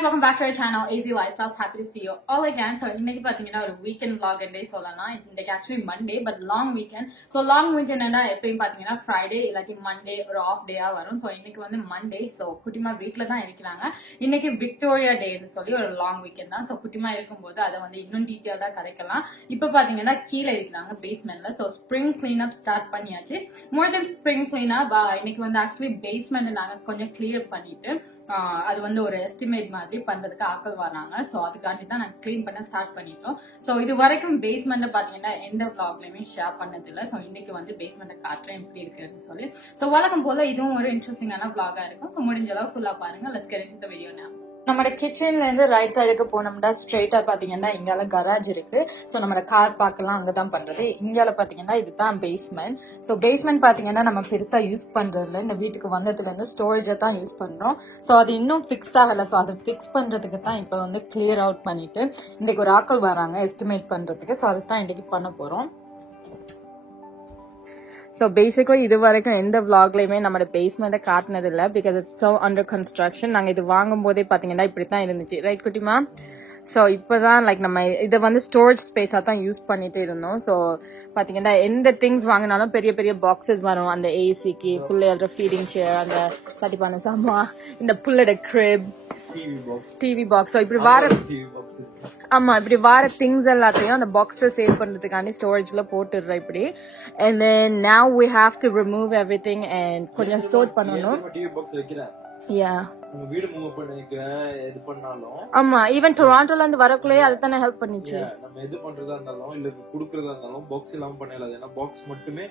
guys, welcome back to our channel AZ Lifestyles. Happy to see you all again. So இன்னைக்கு பாத்தீங்கன்னா ஒரு weekend vlog டே சொல்லலாம். இன்னைக்கு actually Monday but long weekend. So long weekend என்ன எப்பவும் பாத்தீங்கன்னா Friday இல்லாட்டி Monday ஒரு off day வரும். So இன்னைக்கு வந்து Monday. So குட்டிமா வீட்ல தான் இருக்கிறாங்க. இன்னைக்கு Victoria Day ன்னு சொல்லி ஒரு long weekend தான். So குட்டிமா இருக்கும்போது அதை வந்து இன்னும் டீடைலா கரைக்கலாம். இப்போ பாத்தீங்கன்னா கீழ இருக்கிறாங்க பேஸ்மென்ட்ல. So spring cleanup start பண்ணியாச்சு. More than spring cleanup இன்னைக்கு வந்து actually basement நாங்க கொஞ்சம் clear பண்ணிட்டு அது வந்து ஒரு எஸ்டிமேட் மாதிரி பண்றதுக்கு ஆட்கள் வராங்க. சோ அதுக்காண்டி தான் நாங்க கிளீன் பண்ண ஸ்டார்ட் பண்ணிட்டோம். சோ இது வரைக்கும் பேஸ்மெண்ட் பாத்தீங்கன்னா எந்த vlogலயுமே ஷேர் பண்ணது இல்ல. சோ இன்னைக்கு வந்து பேஸ்மெண்ட் காட்டுறேன் எப்படி இருக்குன்னு சொல்லி. சோ வழக்கம் போல இதுவும் ஒரு இன்ட்ரெஸ்டிங்கான vlog-ஆ இருக்கும். சோ முடிஞ்ச அளவு ஃபுல்லா பாருங்க. Let's get into the video நவ. நம்ம கிச்சன்ல இருந்து ரைட் சைடுக்கு போனோம்னா ஸ்ட்ரெயிட்டா பாத்தீங்கன்னா இங்கால கராஜ் இருக்கு. சோ நம்ம கார் பார்க்கலாம் அங்கதான் பண்றது. இங்கால பாத்தீங்கன்னா இதுதான் பேஸ்மெண்ட். சோ பேஸ்மெண்ட் பாத்தீங்கன்னா நம்ம பெருசா யூஸ் பண்றது இல்ல. இந்த வீட்டுக்கு வந்ததுல இருந்து ஸ்டோரேஜை தான் யூஸ் பண்றோம். சோ அது இன்னும் பிக்ஸ் ஆகல. சோ அதை பிக்ஸ் பண்றதுக்கு தான் இப்ப வந்து கிளியர் அவுட் பண்ணிட்டு இன்னைக்கு ஒரு ஆட்கள் வராங்க எஸ்டிமேட் பண்றதுக்கு. சோ அதுதான் இன்னைக்கு பண்ண போறோம். So basically இது வரைக்கும் எந்த vlogலயுமே நம்மளோட பேஸ்மெண்ட்டை காட்டினது இல்ல. Because it's so under construction. நாங்க இது வாங்கும் போதே பாத்தீங்கன்னா இப்படித்தான் இருந்துச்சு. ரைட் குட்டிமா? சோ இப்பதான் லைக் நம்ம இதை வந்து ஸ்டோரேஜ் ஸ்பேஸா தான் யூஸ் பண்ணிட்டு இருந்தோம். சோ பாத்தீங்கன்னா எந்த திங்ஸ் வாங்கினாலும் பெரிய பெரிய பாக்ஸஸ் வரும். அந்த ஏசிக்கு, புள்ளையோட ஃபீடிங் சேர், அந்த சட்டிப்பான சாமா, இந்த புள்ளோட கிரிப், டிவி பாக்ஸ். இப்படி வார ஆமா இப்படி வார திங்ஸ் எல்லாத்தையும் அந்த பாக்ஸ சேவ் பண்றதுக்காண்டி ஸ்டோரேஜ்ல போட்டுடுறேன் இப்படி. and then now we have to remove everything and கொஞ்சம் சோர்ட் பண்ணனும். வீடு மூவ் பண்ணிக்கிறேன் எது பண்ணாலும் ஆமா ஈவன் டொராண்டோல இருந்து வரக்குள்ளே அதுதானே ஹெல்ப் பண்ணிச்சு. நம்ம எது பண்றதா இருந்தாலும் இல்ல குடுக்கறதா இருந்தாலும் பாக்ஸ் இல்லாம பண்ணல. ஏன்னா பாக்ஸ் மட்டுமே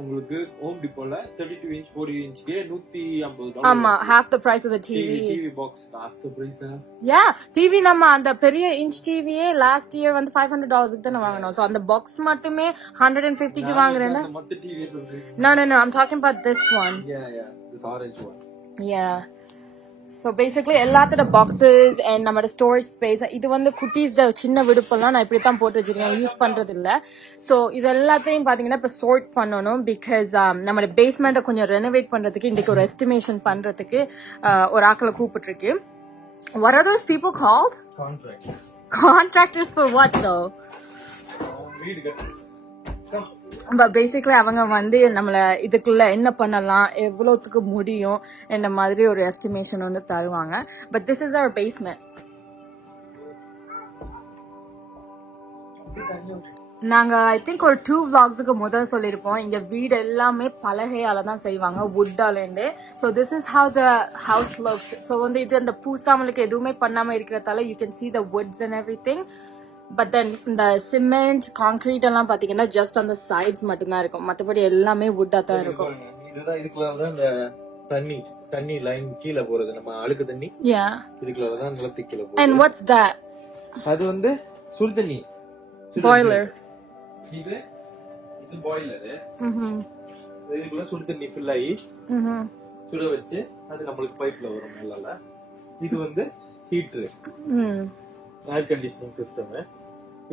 உங்களுக்கு ஹோம் டிப்போல 32 inch 4 inchக்கு $150. ஆமா half the price of the TV. TV box half the price. yeah TV நம்ம அந்த பெரிய இன்ச் டிவியே லாஸ்ட் இயர் வந்து $500 க்கு தான் வாங்குனோம். சோ அந்த பாக்ஸ் மட்டுமே 150 க்கு வாங்குறேன்னா மத்த டிவி சொல்றீங்க. no I'm talking about this one. yeah this orange one. yeah so basically எல்லாத்தோட boxes and நம்மளோட storage space இது வந்து குட்டீஸ் சின்ன விடுப்பெல்லாம் நான் இப்படித்தான் போட்டு வச்சிருக்கேன். யூஸ் பண்றது இல்ல. சோ இது எல்லாத்தையும் பாத்தீங்கன்னா இப்ப சோர்ட் பண்ணணும். பிகாஸ் நம்மளோட பேஸ்மெண்ட்டை கொஞ்சம் ரெனோவேட் பண்றதுக்கு இன்னைக்கு ஒரு எஸ்டிமேஷன் பண்றதுக்கு ஒரு ஆட்களை கூப்பிட்டு இருக்கு. What are those people called? Contractors for what though? வீடு கட்டுறது. பட் பேசிக்கலி அவங்க வந்து நம்மள இதுக்குள்ள என்ன பண்ணலாம், எவ்வளவுக்கு முடியும் இந்த மாதிரி ஒரு எஸ்டிமேஷன் வந்து தருவாங்க. But this is our basement. நாங்க ஐ திங்க் ஒரு 2 vlogsக்கு முதல் சொல்லிருப்போம் இங்க வீடு எல்லாமே பலகையால தான் செய்வாங்க, வுட்டால இருந்து. So this is how the house looks. So வந்து இது அந்த பூசாமலுக்கு எதுவுமே பண்ணாம இருக்கிறதால you can see the woods and everything. But then இந்த சிமெண்ட் கான்கிரீட் எல்லாம் பாத்தீங்கன்னா ஜஸ்ட் அந்த சைட்ஸ் மட்டும் தான் இருக்கும். மத்தபடி எல்லாமே வுட்டா தான் இருக்கும். இதுதான் இதுக்குள்ள தான் இந்த தண்ணி லைன் கீழ போறது. நம்ம அழுக்கு தண்ணி இதுக்குள்ள தான் நிலத்துக்கு கீழ போகுது. And what's that? அது வந்து சுடு தண்ணி பாய்லர். இது பாய்லர். இதுக்குள்ள சுடு தண்ணி ஃபில் ஆகி சுட வச்சு அது நம்மளுக்கு பைப்ல வரும் மேலால. இது வந்து ஹீட்டர், ஏர் கண்டிஷனிங் சிஸ்டம்.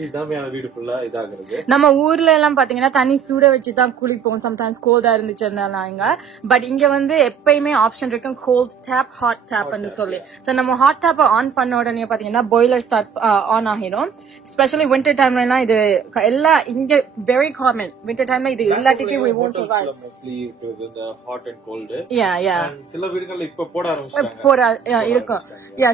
இதுதான் வீடு ஃபுல்லா இதாகிறது. நம்ம ஊர்ல எல்லாம் பாத்தீங்கன்னா தண்ணி சூட வச்சுதான் குளிப்போம். சம்டைம்ஸ் கோல்டா இருந்துச்சுன்னா பட் இங்க வந்து எப்பயுமே ஆப்ஷன் இருக்கும் கோல்ட் டேப், ஹாட் டேப்னு சொல்லி. சோ நம்ம ஹாட் டேப் ஆன் பண்ண உடனே பாத்தீங்கன்னா பாய்லர் ஸ்டார்ட் ஆன் ஆகிடும். ஸ்பெஷலி வின்டர் டைம்ல இது எல்லா இங்க வெரி காமன். வின்டர் டைம்ல இது எல்லாத்துக்கும் we won't survive. mostly இருக்குது இந்த ஹாட் அண்ட் கோல்ட். yeah சில வீடுகள்ல இப்ப போட ஆரம்பிச்சாங்க. இருக்கும்.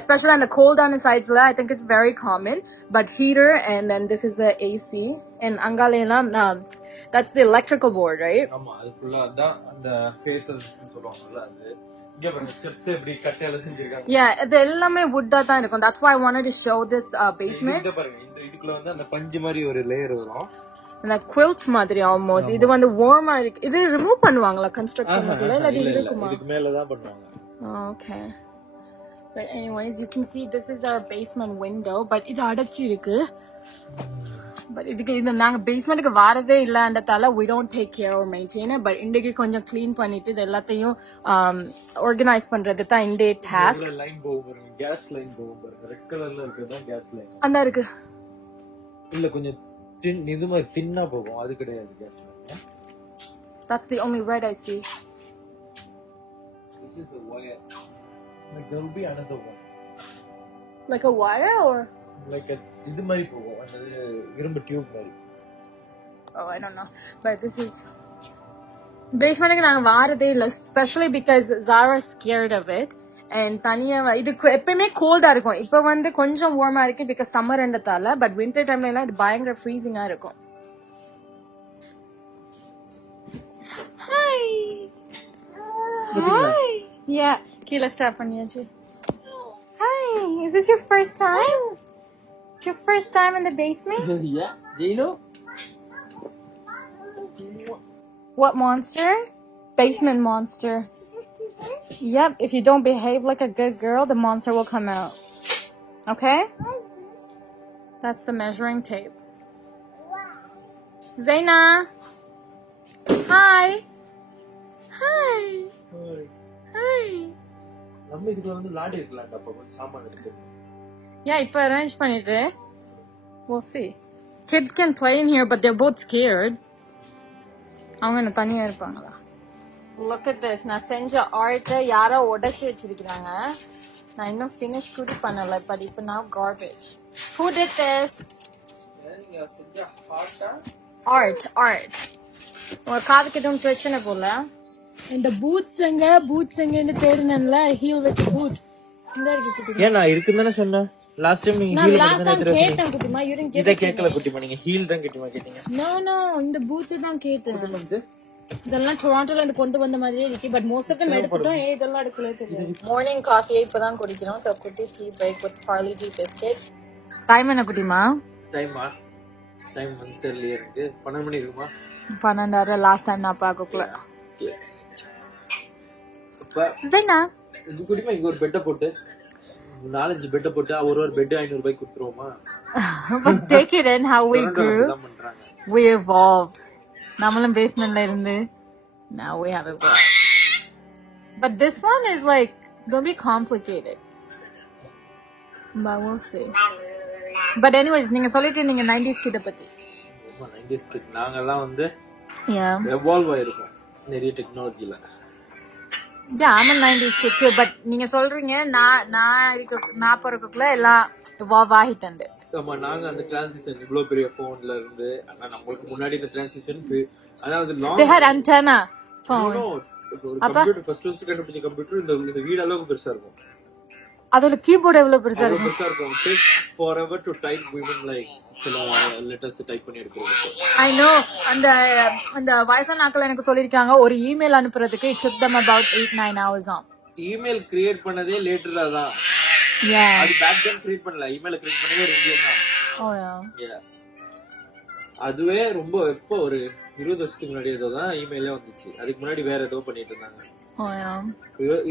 ஸ்பெஷலி அந்த கோல்டான சைட்ஸ்ல I think it's very common. But heater and then this is the AC and அங்காலேனா that's the electrical board, right? ஆமா அது ஃபுல்லா அதான் அந்த ஃபேஸஸ் சொல்லுவாங்கல. அது இங்க பாருங்க ஸ்டெப்ஸ் எப்படி கட்டையால செஞ்சிருக்காங்க. இது எல்லாமே வுட்டா தான் இருக்கும். that's why I wanted to show this basement. இத பாருங்க இதுக்குள்ள வந்து அந்த பஞ்சு மாதிரி ஒரு லேயர் வரும். அந்த quilt மாதிரி almost. இது வந்து வார்மா இருக்கு. இது ரிமூவ் பண்ணுவாங்களா கன்ஸ்ட்ரக்ட் பண்ணதுல இல்ல இது இருக்குமா? இதுக்கு மேல தான் பண்ணுவாங்க. okay but anyways you can see this is our basement window. but இது அடைச்சி இருக்கு. பட் இதுக்கு இந்த நாங்க பேஸ்மெண்ட்டுக்கு வரதே இல்லன்றதால we don't take care or maintain it. But இன்னைக்கு கொஞ்சம் க்ளீன் பண்ணிட்டு இது எல்லாத்தையும் ஆர்கனைஸ் பண்றது தான் இந்த டாஸ்க். லைன் போகும், கேஸ் லைன் போகும். ரெட் கலர்ல இருக்குதா கேஸ் லைன். அந்த இருக்கு இல்ல கொஞ்சம் இது மாதிரி தின்னா போகும். அது கிடையாது gas line. That's the only red I see. This is a wire. Like there will be another one. Like a wire or? Like இது மாதிரி போகும் அந்த இரும்பு டியூப் மாதிரி. Oh, I don't know. But this is basement நாங்க வாரதே இல்ல, especially because Zara is scared of it. And தனியா இது எப்பவுமே கோல்டா இருக்கும். இப்ப வந்து கொஞ்சம் வார்மா இருக்கு because summer endதால, but winter timeல எல்லாம் இது பயங்கர freezing-ஆ இருக்கும். Hi. Hi. Yeah, கீழ ஸ்டார்ட் பண்ணியாச்சு. Hi, is this your first time? It's your first time in the basement? Yeah, Gino. What monster? Basement monster. Yep, if you don't behave like a good girl, the monster will come out. Okay? That's the measuring tape. Zaina! Hi! Hi! Hi! நம்ம இதுக்குள்ள வந்து லாடி இருக்கலாம்டா, அப்ப கொஞ்சம் சாமான் இருக்கு. Yeah, இப்ப arrange பண்ணிட்டு. We'll see. Kids can play in here, but they're both scared. அவங்க என்ன தனியா இருப்பாங்களா? Look at this. நான் செஞ்ச ஆர்ட் யாரோ உடைச்சு வச்சிருக்காங்க. நான் இன்னும் finish கூட பண்ணல, but இப்ப now garbage. Who did this? நீங்க செஞ்ச ஆர்ட்டா? Art. ஒரு காதுக்கு எதுவும் பிரச்சனை போல. இந்த பூட்ஸ் எங்கன்னு தேடுனேன்ல, ஹீல் வச்ச பூட். இந்த இருக்கு. ஏன் நான் இருக்குன்னு சொன்னேன். லாஸ்ட் டைம் நீங்க ஹீல் பண்ணி கேட்டேன் குட்டிமா, you didn't get இத கேக்கல குட்டிமா, நீங்க ஹீல் தான் கேட்டீங்க. No, இந்த பூட் தான் கேட்டேன். இதெல்லாம் டொராண்டோல இருந்து கொண்டு வந்த மாதிரியே இருக்கு, பட் மோஸ்ட் ஆஃப் them எடுத்துட்டோம். இதெல்லாம் எடுக்கல தெரியாது. மார்னிங் காஃபியை இப்பதான் குடிக்கிறோம். சோ குட்டி tea break with barley tea biscuit. Time என்ன குட்டிமா? டைம் வந்து தெரியல இருக்கு. 12 மணி இருக்குமா? 12:30 லாஸ்ட் டைம் நான் பாக்கல. எஸ். அப்ப ஜைனா இது குட்டிமா இங்க ஒரு பெட்ட போட்டு 4-5 பெட்ட போட்டு ஒரு பெட் 500 ரூபாய் கொடுத்துருவோமா? But take it in how we grew. We evolved. நம்மளும் பேஸ்மெண்ட்ல இருந்து now we have evolved. But this one is like gonna be complicated. But we'll see. But anyways, நீங்க சொல்லிட்டு நீங்க 90s கிட்ட பத்தி. 90s கிட் நாங்கலாம் வந்து evolve ஆயிருக்கோம் நிறைய டெக்னாலஜில. Yeah, I'm a 90s kid too, but நீங்க சொல்றீங்க நான் பிறக்கக்குள்ள எல்லாம் evolve ஆகிட்டேன். ஆமா, நாங்க அந்த டிரான்சிஷன் இவ்ளோ பெரிய போன்ல இருந்து ஆனா நமக்கு முன்னாடி இந்த டிரான்சிஷன் அதாவது long they had antenna phone. Computer first கண்டுபிடிச்ச கம்ப்யூட்டர் இந்த வீடு அளவுக்கு பெருசா இருக்கும். அதுல கீபோர்ட் எவ்வளவு பெருசா இருக்கும். Takes forever to type even like சில லெட்டர்ஸ் டைப் பண்ணி எடுக்கிறது. I know. அந்த வயசான ஆட்கள் எனக்கு சொல்லிருக்காங்க ஒரு இமெயில் அனுப்புறதுக்கு it took them about 8-9 hours on. Email create பண்ணதே லேட்டரா தான். Yeah. அது பேக் தென் கிரியேட் பண்ணல. இமெயில் கிரியேட் பண்ணதே ஒரு இந்தியன் தான். Oh yeah. Yeah. அதுவே ரொம்ப எப்போ ஒரு 20 வருஷத்துக்கு முன்னாடி ஏதோ தான் இமெயிலே வந்துச்சு. அதுக்கு முன்னாடி வேற ஏதோ பண்ணிட்டு இருந்தாங்க. Oh yeah.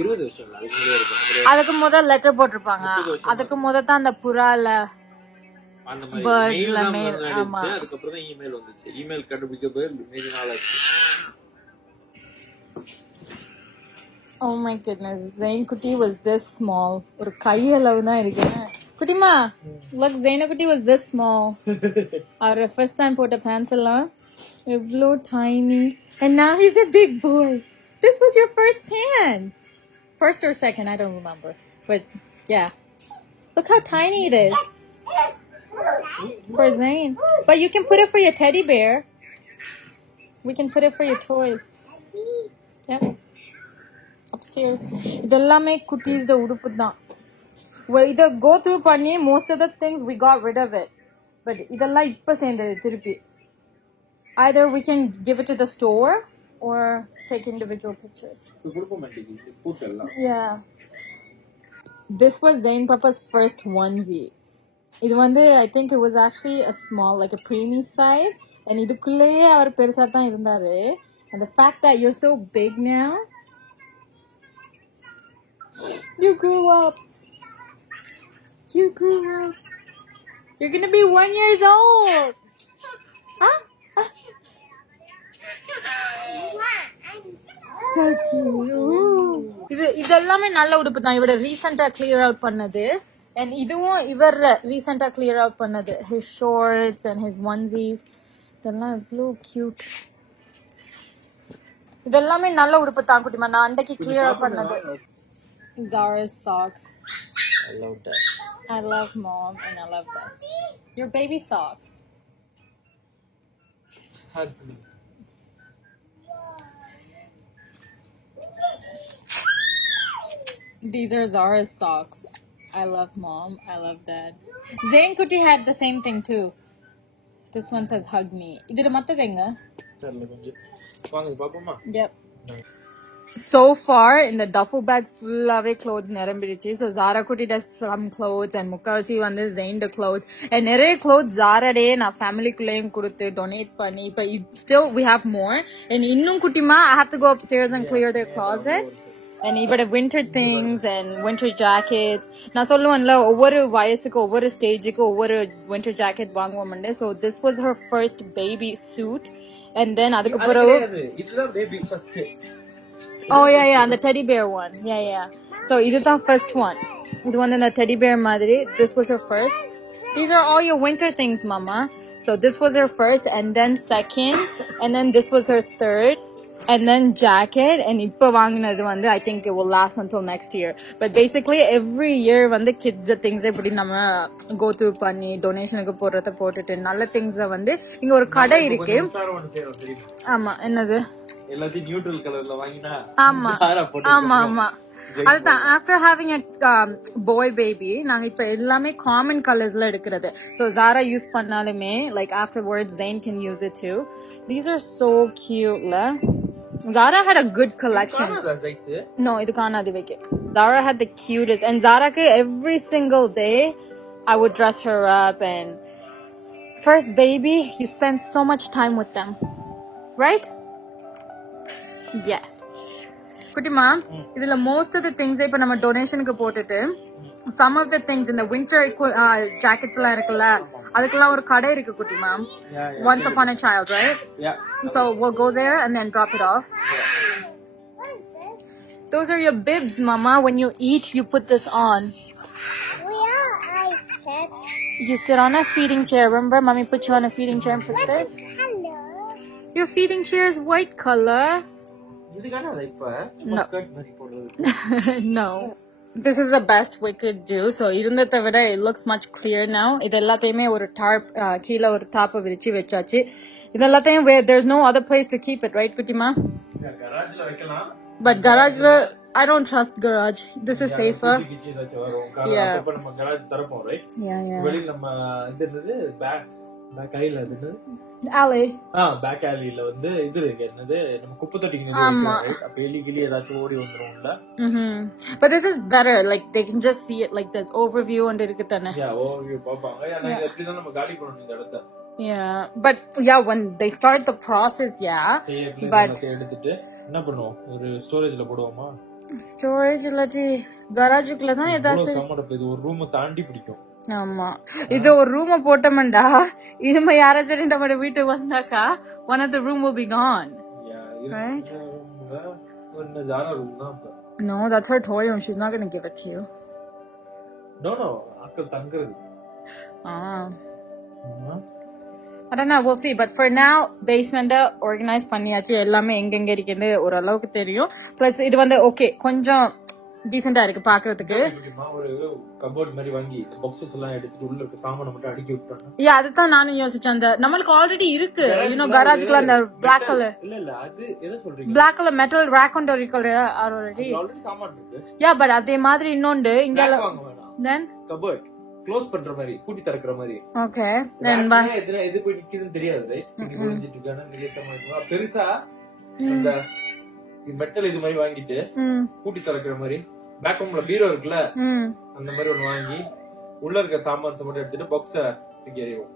20 வருஷம் இல்ல, அதுக்கு முன்னாடி இருக்கு. அதுக்கு முதல்ல லெட்டர் போட்டுருப்பாங்க. அதுக்கு முதல்ல தான் அந்த புறால அந்த மாதிரி மெயில் வந்துச்சு. அதுக்கு அப்புறம் தான் இமெயில் வந்துச்சு. இமெயில் கண்டுபிடிக்க போய் மீதி நாள் ஆச்சு. Oh my goodness, Zain Kuti was this small. ஒரு கையளவு தான் இருக்கு. குட்டிமா, look, Zain Kuti was this small. Our first time போட்ட pants எல்லாம் எவ்வளோ tiny. And now he's a big boy. This was your first pants. First or second, I don't remember. But yeah. Look how tiny it is. For Zain. But you can put it for your teddy bear. We can put it for your toys. Yep. Upstairs. இதெல்லாமே குட்டீஸ் உடுப்பு தான். இத go through பண்ணி most of the things we got rid of it. But இதெல்லாம் இப்ப சேர்ந்தது திருப்பி. Either we can give it to the store or take individual pictures. Yeah. This was Zain Papa's first onesie. இது வந்து I think it was actually a small, like a preemie size. And இதுக்குள்ளேயே அவர் பெருசா தான் இருந்தாரு. And the fact that you're so big now. You grew up. You grew up. You're gonna be 1 year old. Huh? இதெல்லாமே நல்ல உடுப்பு தான். இவட ரீசெண்டா கிளியர் அவுட் பண்ணது. And இதுவும் இவர் ரீசெண்டா கிளியர் அவுட் பண்ணது. His shorts and his onesies. இதெல்லாம் எவ்வளோ கியூட். இதெல்லாமே நல்ல உடுப்பு தான் குட்டிமா. நான் அன்றைக்கு கிளியர் அவுட் பண்ணது. Zara's socks. I love that. I love mom and I love that. Your baby socks. Hug me. These are Zara's socks. I love mom. I love dad. Zain Kuti had the same thing too. This one says hug me. Idira mattadenga? தெரியல கொஞ்சம் வாங்க பாப்போமா. Yep. So far in the duffel bag full of clothes nerambidichi. So Zara Kuti does some clothes and Mukavasi vandu Zain the clothes and neriya clothes Zara de na family kullayum kuduthu donate panni but still we have more and innum kuttima I have to go upstairs and clear their closet and even winter things and winter jackets na solluvanla ovvoru vayasukku ovvoru stage ku ovvoru winter jacket vaanguvom so this was her first baby suit and then adukku piravu இதுதான் baby first. Oh yeah, the teddy bear one. Yeah. So this is the first one. The one in the teddy bear madri. This was her first. These are all your winter things, Mama. So this was her first, and then second, and then this was her third, and then jacket. And ipa vaanginadu vandu I think it will last until next year. But basically every year vandu kids the things epdi nama go through panni donation ku poradha potuட்டு நல்ல things vandu inga ஒரு கடை இருக்கு. ஆமா என்னது எல்லாத்தையும் neutral கலர்ல வாங்கினா ஆமா அதுதான் after having a boy baby நாங்க இப்ப எல்லாமே common colorsல எடுக்கிறது so Zara use பண்ணாலுமே like afterwards Zain can use it too. These are so cute la. Zara had a good collection. No idu kaanadu veke. Zara had the cutest and Zara ku every single day I would dress her up and first baby you spend so much time with them right. Yes. Kutima, idhula most of the things ipo nama donation ku potittu some of the things in the winter jackets la irukla adukella or kadai irukku Kutima. Once upon a child, right? Yeah. So we'll go there and then drop it off. What is this? Those are your bibs, Mama. When you eat, you put this on. Where I sit? You sit on a feeding chair. Remember, Mommy put you on a feeding chair and put this? Color. Your feeding chair is white color. No. No. This is the best we could do. So irundhatha vida it looks much clear now. Idellathayume oru tarp keela oru tarp virichi vechachi. Idellathayum where there's no other place to keep it, right Kutima? Yeah, garage la veikalam. But garage la I don't trust garage. This is safer. Yeah. Appo நம்ம garage தரப்போம், right? Yeah. வெளியில நம்ம இது என்னது back alley அது Alley. back alley ல வந்து இது இருக்கு என்னது நம்ம குப்பை தொட்டிங்க இருக்கு right அப்ப எலி கிளி ஏதாச்சும் ஓடி வந்துரும்ல. But this is better like they can just see it like this overview and irukku thana. Yeah, overview பாப்பாங்க. ஏன்னா எப்படி தான் நம்ம காலி பண்ணனும் இந்த இடத்தை. Yeah, but yeah when they start the process but எடுத்துட்டு என்ன பண்ணுவோம் ஒரு ஸ்டோரேஜ்ல போடுவோமா? ஸ்டோரேஜ் இல்லாட்டி கராஜுக்குள்ள தான் ஏதாவது சம்மட இது ஒரு ரூம் தாண்டி பிடிக்கும். ஆமா இது ஒரு ரூம் போட்டோம்டா இனிமே யாராச்சும் நம்ம வீட்டுக்கு வந்தாக்கா one of the room will be gone. Right? Zara room தான். No, that's her toy room. She's not going to give it to you. No. அக்கா தங்குறது. I don't know, we'll see. But for now, basement organize பண்ணியாச்சு எல்லாமே எங்கெங்க இருக்குன்னு ஒரு அளவுக்கு தெரியும். Plus இது வந்து ஓகே கொஞ்சம் டீசென்ட்டா இருக்கு பாக்குறதுக்கு. ஒரு கபோர்ட் மாதிரி வாங்கி பாக்ஸஸ் எல்லாம் எடுத்து உள்ள இருக்க சாமானை மட்டும் அடுக்கி விட்டாங்க. அதுதான் நானும் யோசிச்சேன். அந்த நமக்கு ஆல்ரெடி இருக்கு கராஜ்ல அந்த black color. இல்ல அது எதை சொல்றீங்க? black color metal rack on இருக்கு already. ஆல்ரெடி சாமான் இருக்கு. Yeah, but அதே மாதிரி இன்னொன்று இங்க then கபோர்ட் க்ளோஸ் பண்ற மாதிரி பூட்டி திறக்கிற மாதிரி. ஓகே then எது போய் நிக்குதுன்னு தெரியாது ரைட். இங்க ஒளிஞ்சிட்டு இருக்கானே நீங்க சமாளிமா பெருசா இந்த மெட்டல் இது மாதிரி வாங்கிட்டு பூட்டி திறக்கிற மாதிரி பேக் ரூம்ல பீரோ இருக்குல அந்த மாதிரி ஒன்னு வாங்கி உள்ள இருக்க சாமான்ஸ் மட்டும் எடுத்துட்டு பாக்ஸ தூக்கி எறிவோம்.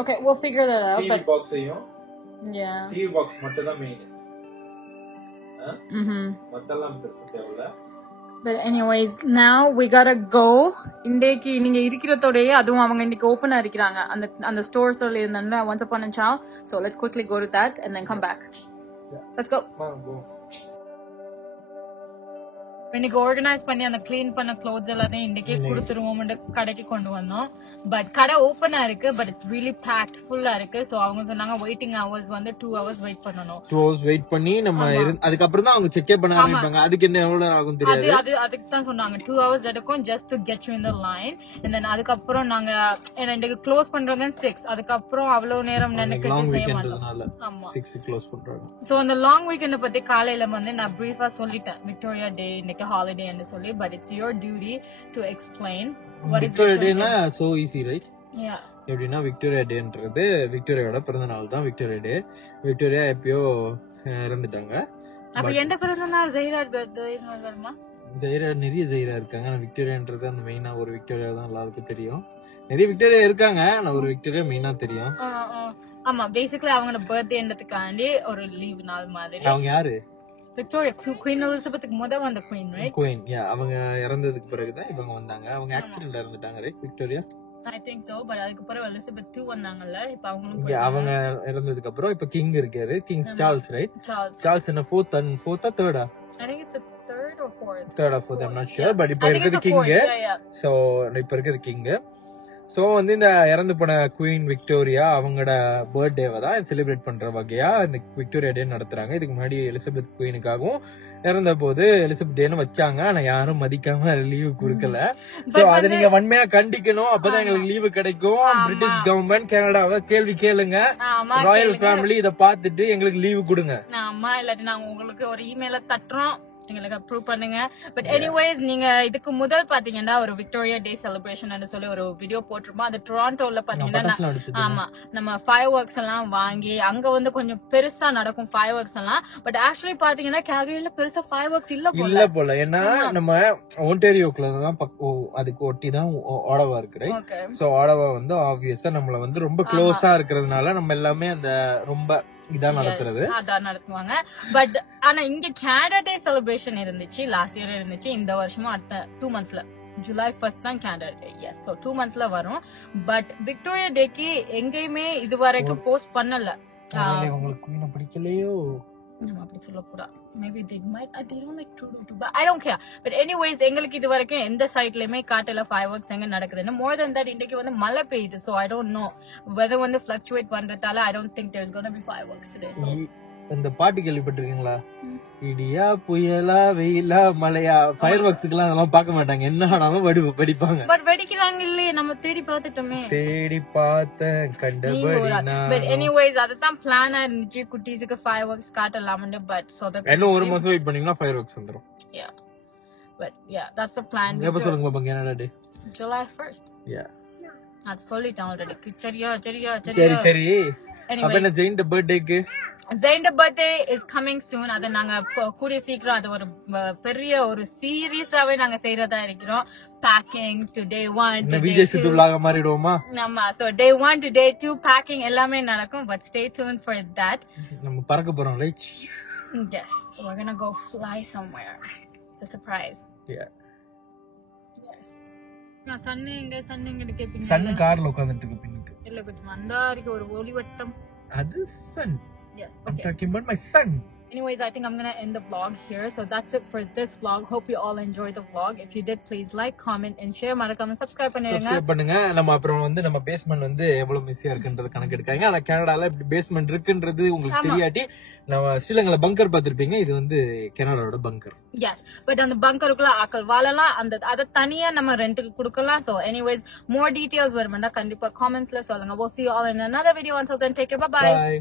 Okay, we'll figure that out. TV box ஐயும் TV box மட்டும் தான் மெயின். மத்தெல்லாம் பெருசா தேவையில்ல. But anyways, now we gotta go. இன்னைக்கு நீங்க இருக்கிறதோடயே அதுவும் அவங்க இன்னைக்கு ஓபனா இருக்கிறாங்க அந்த ஸ்டோர்ஸ்ல இருந்தாங்க once upon a child. So let's quickly go to that and then come back. Let's go. இன்னைக்கு ஆர்கனைஸ் பண்ணி அந்த கிளீன் பண்ண க்ளோத்ஸ் எல்லாத்தையும் இன்னைக்கே கொடுத்துருவோம் கடைக்கு கொண்டு வந்தோம். பட் கடை ஓப்பனா இருக்கு, பட் இட்ஸ் ரியலி பேக்ட் ஃபுல்லா இருக்கு. சோ அவங்க சொன்னாங்க வெயிட்டிங் ஹவர்ஸ் வந்து 2 hours வெயிட் பண்ணணும். 2 hours வெயிட் பண்ணி நம்ம அதுக்கப்புறம் தான் அவங்க செக் பண்ண ஆரம்பிப்பாங்க. அதுக்கு என்ன எவ்வளவு நேரம் ஆகும் தெரியாது. அதுக்கு தான் சொன்னாங்க 2 hours எடுக்கும் just to get you in the line. And then அதுக்கப்புறம் நாங்க இன்னைக்கு க்ளோஸ் பண்றது 6. அதுக்கப்புறம் அவ்வளவு நேரம் நினைக்கிட்டு செய்ய மாட்டோம். 6 க்ளோஸ் பண்றாங்க. சோ அந்த லாங் வீக்கெண்ட் பத்தி காலையில வந்து நான் பிரீஃபா சொல்லிட்டேன். விக்டோரியா டே இன்னைக்கு holiday ன்னு சொல்லி, but it's your duty to explain what is Victoria Day na so easy, right? Yeah. எப்படின்னா விக்டோரியா டேன்றது விக்டோரியாவோட பிறந்த நாள் தான் விக்டோரியா டே. விக்டோரியா எப்பயோ இறந்துட்டாங்க. அப்ப எந்த பிறந்த நாள் ஜெயிரா வருமா? ஜெயிரா நிறைய ஜெயிரா இருக்காங்க. ஆனா விக்டோரியான்றது அந்த மெயினா ஒரு விக்டோரியா தான் எல்லாருக்கும் தெரியும். நிறைய விக்டோரியா இருக்காங்க, ஆனா ஒரு விக்டோரியா மெயினா தெரியும். ஆமா, பேசிக்கலி அவங்களோட பர்த்டேன்றதுக்காண்டி ஒரு லீவ் நாள் மாதிரி. அவங்க யாரு? விக்டோரியா குவீன் எலிசபெத்துக்கு முத வந்த குவீன், ரைட்? குவீன், யா. அவங்க இறந்ததுக்கு பிறகு தான் இவங்க வந்தாங்க. அவங்க ஆக்சிடென்ட்ல இறந்துட்டாங்க, right? Victoria I think so, but அதுக்கு அப்புறம் எலிசபெத் 2 வந்தாங்கல்ல. இப்ப அவங்களும் அவங்க இறந்ததுக்கு அப்புறம் இப்ப கிங் இருக்காரு, கிங் சார்ல்ஸ், ரைட்? சார்ல்ஸ் என்ன 4th and 4th or 3rd? I think it's a 3rd or 4th. 3rd or 4th, I'm not sure, but இப்ப இருக்குது கிங். சோ இப்ப இருக்குது கிங். சோ வந்து இந்த இறந்து போன குவீன் விக்டோரியா அவங்களோட பர்த்டேவை தான் செலிப்ரேட் பண்ற வகையா இந்த விக்டோரியா டே நடத்துறாங்க. இதுக்கு முன்னாடி எலிசபெத் குவீனுக்காகவும் இறந்த போது எலிசபெத் டேன்னு வச்சாங்க, ஆனா யாரும் மதிக்காம லீவு கொடுக்கல. சோ அதை நீங்க வன்மையா கண்டிக்கணும். அப்பதான் எங்களுக்கு லீவு கிடைக்கும். பிரிட்டிஷ் கவர்மெண்ட் கனடாவை கேள்வி கேளுங்க. ராயல் ஃபேமிலி இத பாத்துட்டு எங்களுக்கு லீவு கொடுங்க. ஆமா, இல்லாட்டி நாங்க உங்களுக்கு ஒரு இமெயில தட்டுறோம், எங்களுக்கு அப்ரூவ் பண்ணுங்க. பட் எனிவேஸ், நீங்க இதுக்கு முதல் பாத்தீங்கன்னா ஒரு விக்டோரியா டே செலிப்ரேஷன் சொல்லி ஒரு வீடியோ போட்டிருப்போம். அது டொராண்டோல பாத்தீங்கன்னா ஆமா நம்ம ஃபயர் ஒர்க்ஸ் எல்லாம் வாங்கி அங்க வந்து கொஞ்சம் பெருசா நடக்கும் ஃபயர் ஒர்க்ஸ் எல்லாம். பட் ஆக்சுவலி பாத்தீங்கன்னா கால்கரியில பெருசா ஃபயர் ஒர்க்ஸ் இல்ல போல. ஏன்னா நம்ம ஒன்டாரியோக்குள்ள தான் அதுக்கு ஒட்டி தான் ஆடவா இருக்கு. சோ ஆடவா வந்து ஆப்வியஸா நம்மள வந்து ரொம்ப க்ளோஸா இருக்கிறதுனால நம்ம எல்லாமே அந்த ரொம்ப இதான் நடத்துறது, அதான் நடத்துவாங்க. பட் ஆனா இங்க கனடா டே செலிப்ரேஷன் இருந்துச்சு, லாஸ்ட் இயர் இருந்துச்சு. இந்த வருஷமும் அடுத்த 2 monthsல July 1st தான் கனடா டே. எஸ், சோ 2 monthsல வரும். பட் விக்டோரியா டேக்கு எங்கேயுமே இது வரைக்கும் போஸ்ட் பண்ணல. உங்களுக்கு குவீனை பிடிக்கலையோ? நம்ம அப்படி சொல்லக்கூடாது. Maybe they might, they don't like true, but I don't care. But anyways, எங்களுக்கு இது வரைக்கும் எந்த சைட்லயுமே காட்டல fireworks எங்க நடக்குதுன்னு. More than that, இன்னைக்கு வந்து மழை பெய்யுது. So I don't know whether வந்து fluctuate பண்றதால I don't think there's going to be fireworks today. So இந்த பாட்டு கேள்விப்பட்டிருக்கீங்களா? இடியா புயலா வெயிலா மழையா, ஃபயர் ஒர்க்ஸ்க்குலாம் அதெல்லாம் பார்க்க மாட்டாங்க, என்ன ஆனாலும் வெடிப்பாங்க. பட் வெடிக்கிறாங்க இல்லையே, நம்ம தேடி பார்த்துட்டோமே. தேடி பார்த்தேன் கண்டபடி. பட் எனிவேஸ், அதுதான் பிளானா இருந்துச்சு குட்டீஸுக்கு ஃபயர் ஒர்க்ஸ் காட்டலாம்னு. பட் சோ தட் இன்னும் ஒரு மாசம் வெயிட் பண்ணீங்கன்னா ஃபயர் ஒர்க்ஸ் வந்துரும். Yeah, but yeah, that's the plan. எப்ப சொல்லுங்க பாப்பா கனடா டே? July 1st. Yeah, அது சொல்லிட்டேன் ஆல்ரெடி. சரி. அப்ப என்ன ஜெயின் பர்த்டேக்கு? Jain birthday is coming soon. அது நாங்க கூடிய சீக்கிரம் அது ஒரு பெரிய ஒரு சீரியஸாவே நாங்க செய்யறதா இருக்கிறோம். Packing to day 1 to Vijay Sithu vlog மாறிடுவோமா? ஆமா, so day 1 to day 2 packing எல்லாமே நடக்கும். But stay tuned for that. நம்ம பறக்க போறோம், right? Yes, so we're going to go fly somewhere. It's a surprise. Yeah. Yes. நான் சன்னிங்க கேப்பீங்க. சன் கார்ல உட்கார்ந்துட்டு இருக்கு பின்னுக்கு. இல்ல கொஞ்சம் மந்தாரிக்கு ஒரு ஒளிவட்டம். அது Sun. Yes. I'm Okay. talking about my son. Anyways, I think I'm going to end the vlog here. So that's it for this vlog. Hope you all enjoyed the vlog. If you did, please like, comment and share. மறக்காம subscribe பண்ணுங்க. நம்ம அப்புறம் வந்து நம்ம basement வந்து எவ்வளவு மிஸ்ஸியா இருக்குன்றது கணக்கு எடுக்காங்க. ஆனா கனடால இப்படி பேஸ்மென்ட் இருக்குன்றது உங்களுக்கு தெரியாட்டி, நம்ம ஸ்ரீலங்கால பங்கர் பாத்திருப்பீங்க, இது வந்து கனடாவோட பங்கர். Yes, but அந்த பங்கருக்குள்ள ஆக்கள் வாழலாம், அந்த அத தனியா நம்ம ரெண்டுக்கு கொடுக்கலாம். So anyways, more details வரும்னா கண்டிப்பா commentsல சொல்லுங்க. We'll see you all in another video. Until then, take care. Bye. Bye.